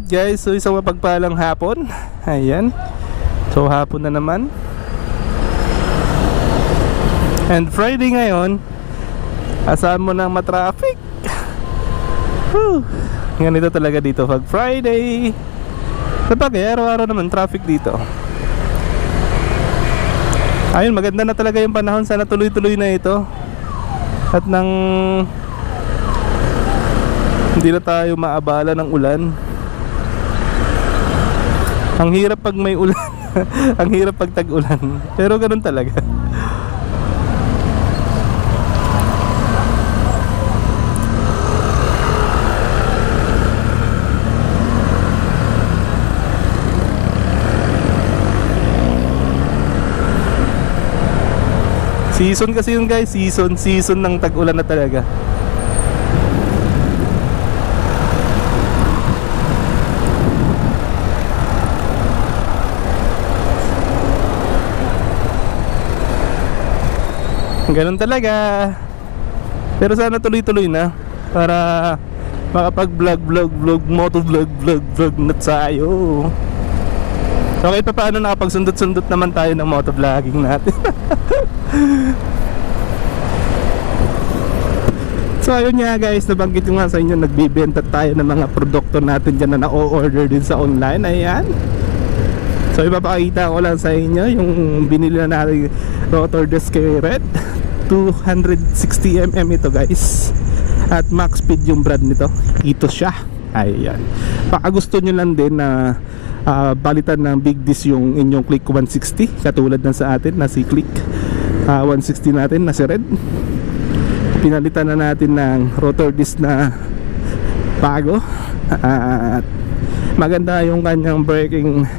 Alright guys, so isang mapagpalang hapon. Ayan. So hapon na naman. And Friday ngayon. Asahan mo ng matraffic. Ganito talaga dito pag Friday. Sabagay, araw-araw naman traffic dito. Ayun, maganda na talaga yung panahon. Sana tuloy-tuloy na ito. At nang hindi na tayo maabala ng ulan. Ang hirap pag may ulan. Ang hirap pag tag-ulan. Pero ganun talaga. Season kasi yun guys. Season ng tag-ulan na talaga. Ganun talaga. Pero sana tuloy-tuloy na para makapag-vlog, motovlog na tayo. So kahit pa paano nakapagsundot-sundot naman tayo ng motovlogging natin. So ayun nga guys, nabanggit ko nga sa inyo, nagbibenta tayo ng mga produkto natin dyan na na-order din sa online. Ayan. So ipapakita ko lang sa inyo yung binili na natin rotor disc kay Red. 260mm ito guys. At max speed yung brand nito. Ito siya. Ayan. Baka gusto nyo lang din na balitan ng big disc yung inyong Click 160, katulad ng sa atin na si Click 160 natin na si Red. Pinalitan na natin ng rotor disc na bago. At maganda yung kanyang braking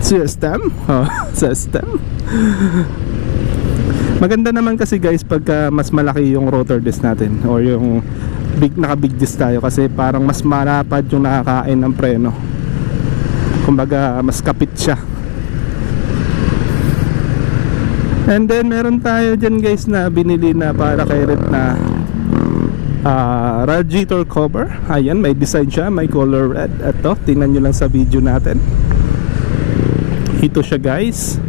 system. System. Maganda naman kasi guys pagka mas malaki yung rotor disc natin or yung naka-big disc tayo, kasi parang mas malapad yung nakakain ng preno. Kumbaga mas kapit siya. And then meron tayo dyan guys na binili na para kay Red na radiator cover. Ayan, may design siya, may color red. Ito, tingnan nyo lang sa video natin. Ito siya guys.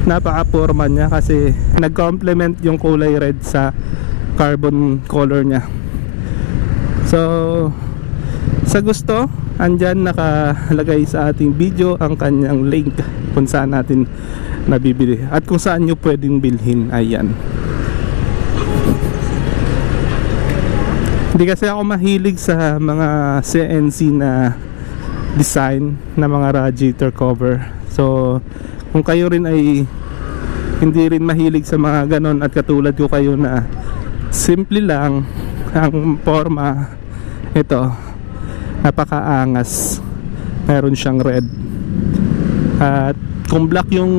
Napaka-forma niya kasi nag-complement yung kulay red sa carbon color niya. So sa gusto, andyan nakalagay sa ating video ang kanyang link kung saan natin nabibili at kung saan nyo pwedeng bilhin. Ayan. Hindi kasi ako mahilig sa mga CNC na design na mga radiator cover. So kung kayo rin ay hindi rin mahilig sa mga ganon at katulad ko kayo na simple lang ang forma, ito napakaangas. Meron siyang red. At kung black yung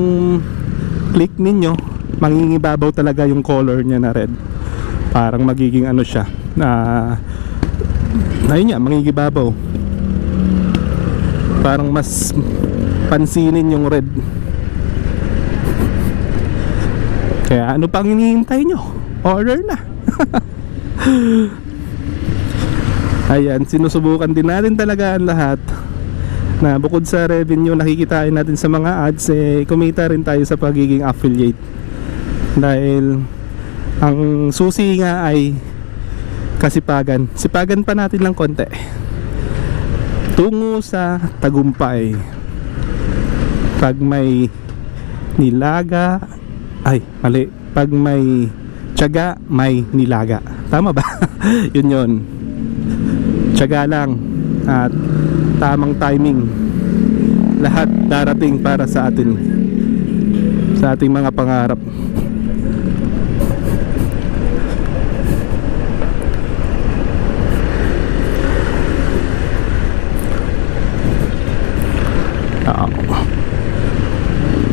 Click ninyo, mangingibabaw talaga yung color niya na red. Parang magiging ano siya ayun nga, mangingibabaw. Parang mas pansinin yung red. Kaya ano pang hinihintay nyo? Order na. Ayan, sinusubukan din natin talaga ang lahat na bukod sa revenue nakikitain natin sa mga ads, kumita rin tayo sa pagiging affiliate. Dahil ang susi nga ay kasipagan. Sipagan pa natin lang konti tungo sa tagumpay. Pag may nilaga, ay mali, pag may tiyaga may nilaga. Tama ba? Yun. Tiyaga lang at tamang timing, lahat darating para sa atin, sa ating mga pangarap.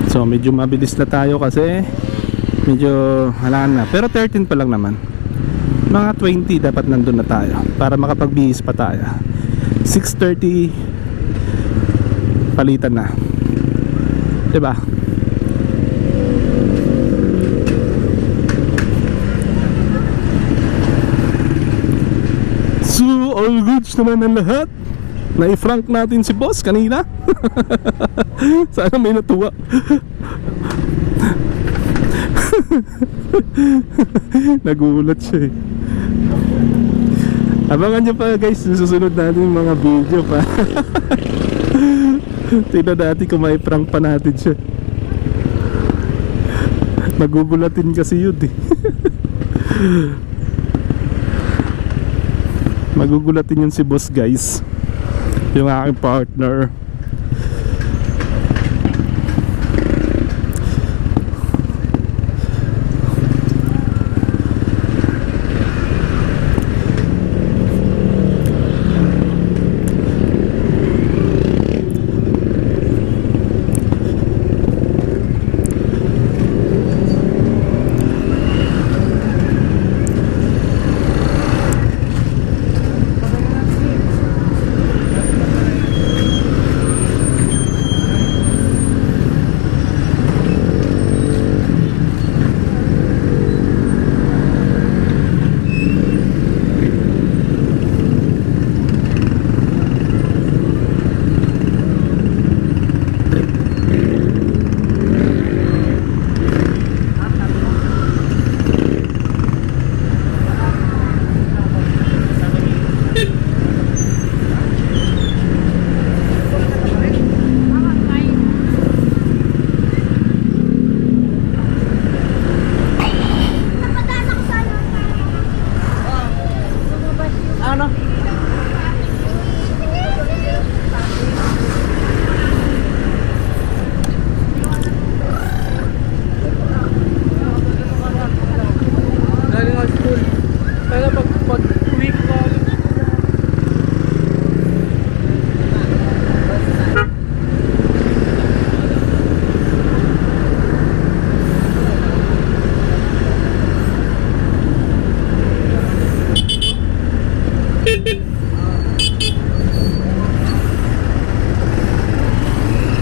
So medyo mabilis na tayo kasi medyo halaan na, pero 13 pa lang naman. Mga 20 dapat nandun na tayo para makapagbihis pa tayo. 6:30 palitan na, diba? So all goods naman ang lahat. Na-frank natin si boss kanina. Sana may natuwa. Nagulat siya eh. Abangan nyo pa guys, susunod natin yung mga video pa. Tignan natin kung may prank pa natin siya. Magugulatin kasi yun eh. Magugulatin yun si boss guys, yung aking partner.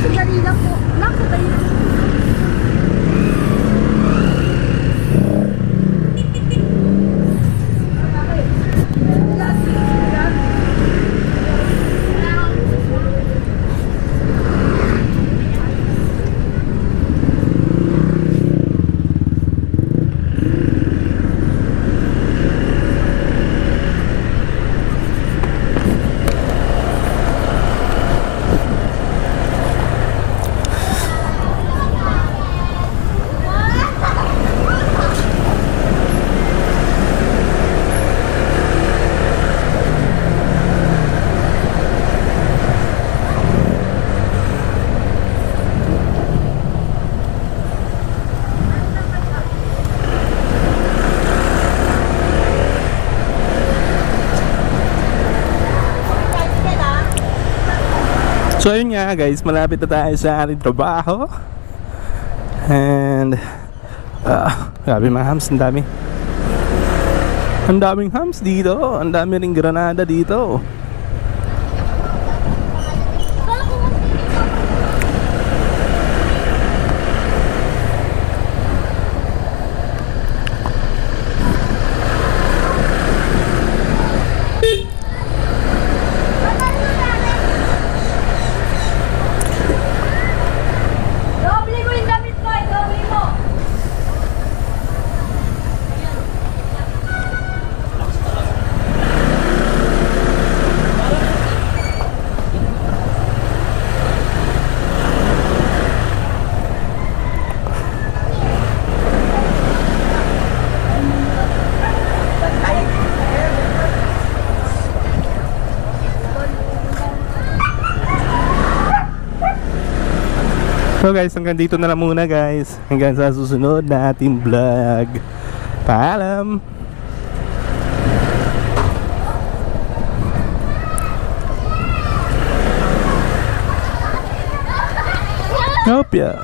Sandali lang po. Sandali lang. So yun nga guys, malapit na tayo sa ating trabaho. And grabe mga hams, ang dami. Ang daming hams dito. Ang dami ring granada dito. Doble mo yung damit ko, doble mo. So guys, hanggang dito na lang muna guys. Hanggang sa susunod na ating vlog. Paalam! Hopya!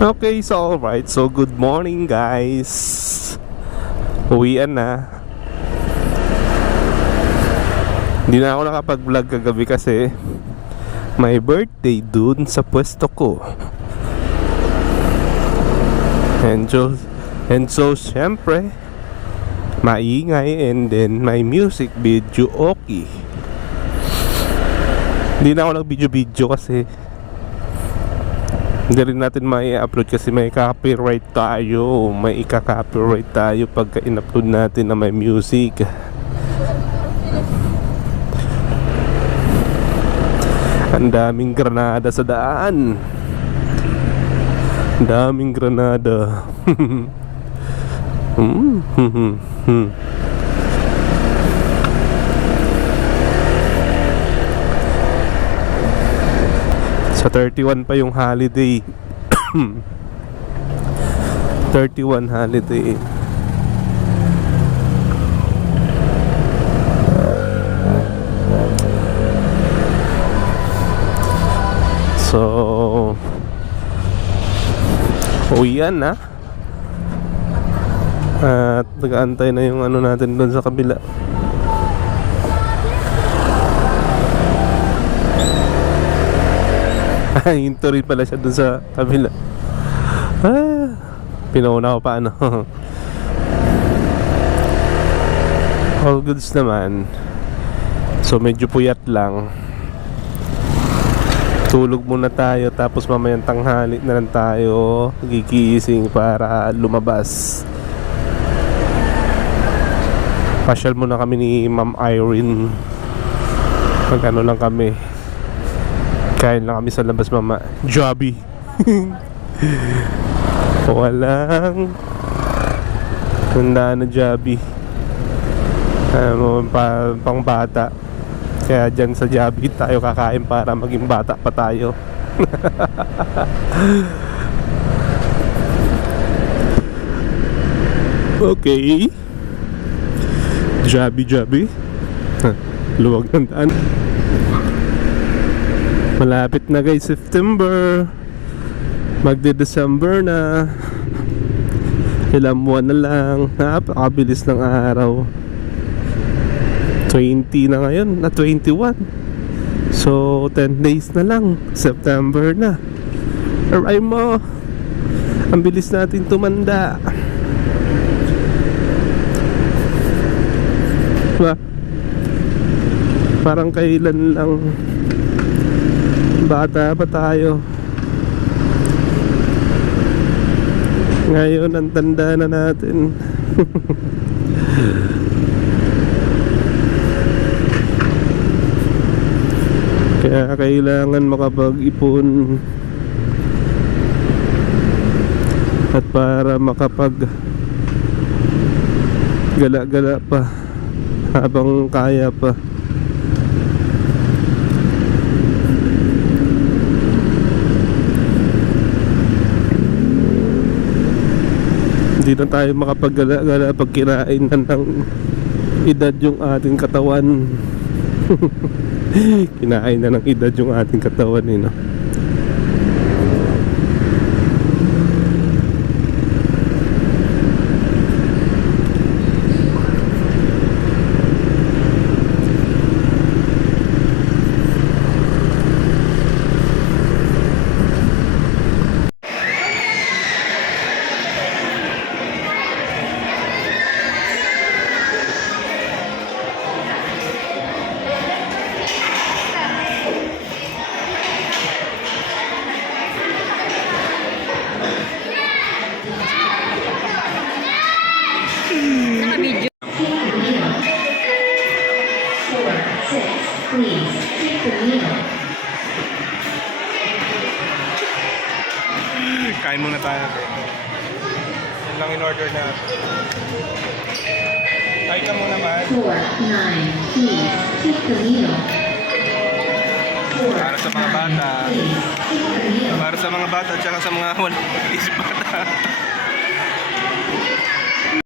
Okay, so alright. So good morning guys. Uwian na. Hindi na ako nakapag-vlog kagabi kasi may birthday dun sa pwesto ko. And so syempre maingay, and then may music video okay. Hindi na ako nag-video kasi hindi rin natin mai-upload kasi may copyright tayo. May ika-copyright tayo pagka in-upload natin na may music. Ang daming granada sa daan. Ang daming granada. Sa 31 pa yung holiday. 31 holiday. So uwian na. At nag-aantay na yung ano natin doon sa kabila. Hinto rin pala siya doon sa kabila. Pinauna ko pa ano. All goods naman. So medyo puyat lang. Tulog muna tayo, tapos mamayang tanghali na lang tayo gigising para lumabas. Pasyal muna kami ni Ma'am Irene. Mag ano lang kami, kain lang kami sa labas, mama. Joby. Walang tanda na Joby. Pang bata. Kaya dyan sa Joby tayo kakain para maging bata pa tayo. Okay. Joby. Luwag ng daan. Malapit na guys, September. Magde-December na. Ilang buwan na lang. Napakabilis ng araw. 20 na ngayon, na 21. So 10 days na lang, September na. Aray mo, ang bilis natin tumanda. Diba? Parang kailan lang bata pa tayo. Ngayon ang tanda na natin. Kaya kailangan makapag-ipon. At para makapag gala-gala pa habang kaya pa. Hindi na tayo makapaggala-gala pag kinain na ng edad yung ating katawan. Kinain na ng edad yung ating katawan, eh, no? Kain muna tayo. Yan lang in order na. Kain ka muna, man. 4, 9, please, take the meal. Para sa mga bata. Para sa mga bata at saka sa mga walang bata.